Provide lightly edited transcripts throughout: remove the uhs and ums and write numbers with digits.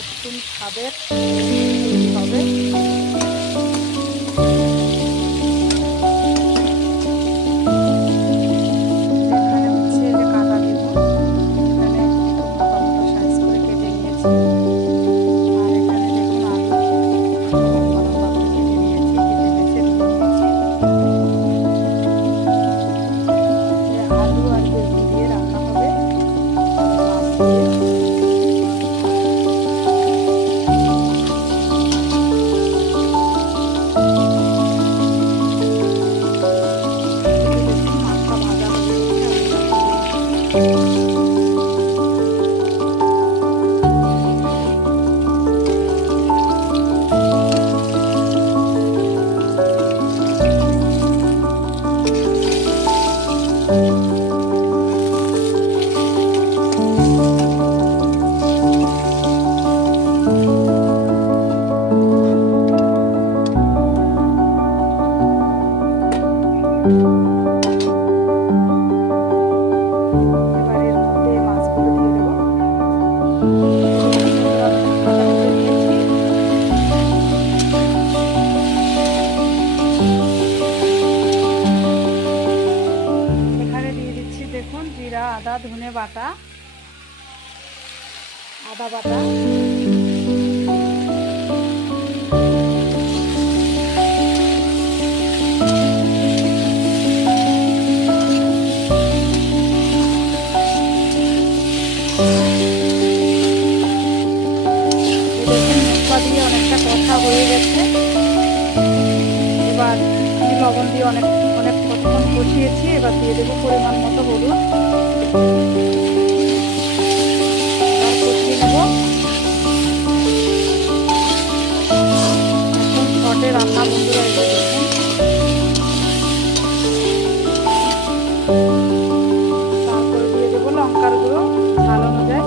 নতুন স্বাদের হবে। আদা ধনে বাটা, আদা বাটা, দিয়ে অনেকটা কষা হয়ে গেছে। এবার আমি লবণ দিয়ে অনেক কতক্ষণ কষিয়েছি। এবার দিয়ে দেবো পরিমাণ মতো হলুদ, কষিয়ে নেব। এখন শর্টে রান্না বন্ধুরা এসে দেখুন। তারপরে দিয়ে দেবো লঙ্কার গুঁড়ো ঝাল অনুযায়ী।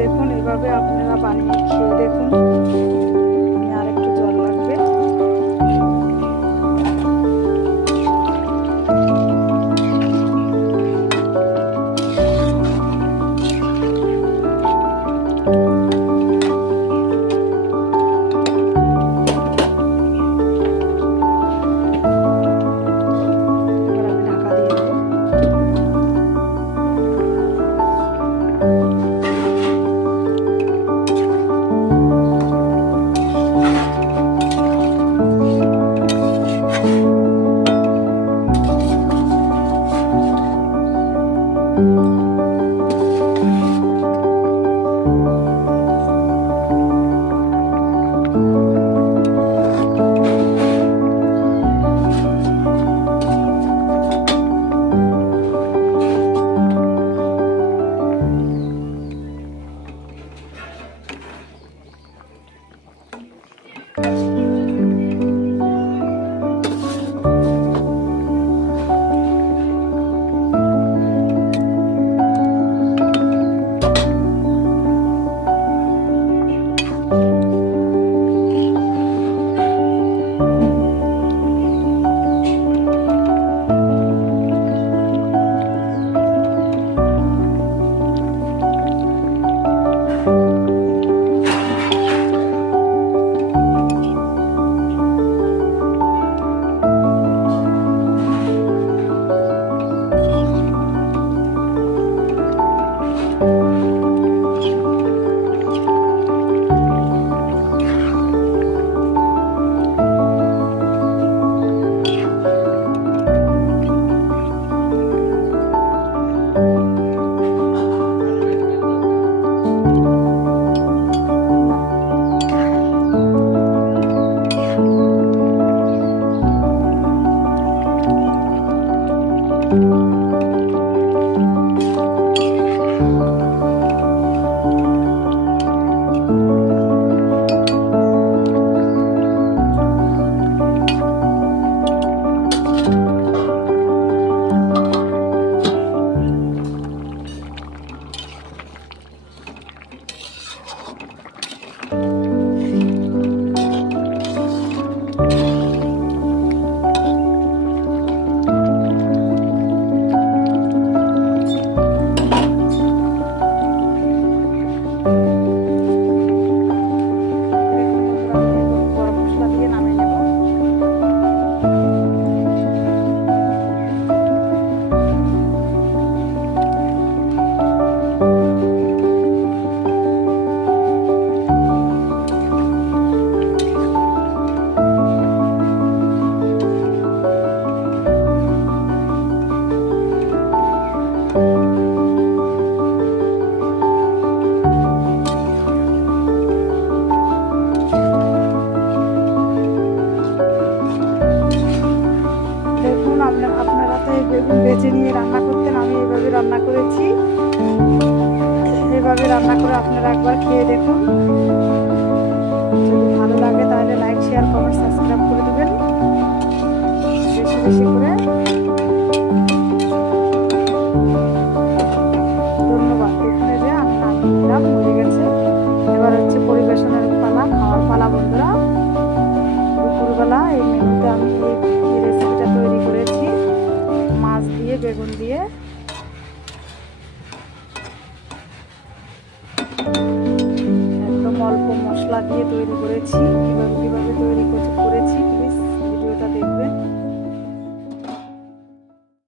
দেখুন এভাবে আপনারা বানিয়ে খেয়ে দেখুন। আর একটু জল লাগবে। রান্না করেছি। এভাবে রান্না করে আপনারা একবার খেয়ে দেখুন। যদি ভালো লাগে তাহলে লাইক, শেয়ার, কমেন্ট, সাবস্ক্রাইব করে দেবেন বেশি বেশি করে। ধন্যবাদ। এখানে যে আমি নামিয়ে নিলাম, হয়ে গেছে। এবার হচ্ছে পরিবেশনের পালা, খাওয়ার পালা বন্ধুরা। দুপুরবেলা এই মেনুতে আমি এই রেসিপিটা তৈরি করেছি মাছ দিয়ে, বেগুন দিয়ে। একদম অল্প মশলা দিয়ে তৈরি করেছি। কীভাবে তৈরি করেছি প্লিজ ভিডিওটা দেখবেন।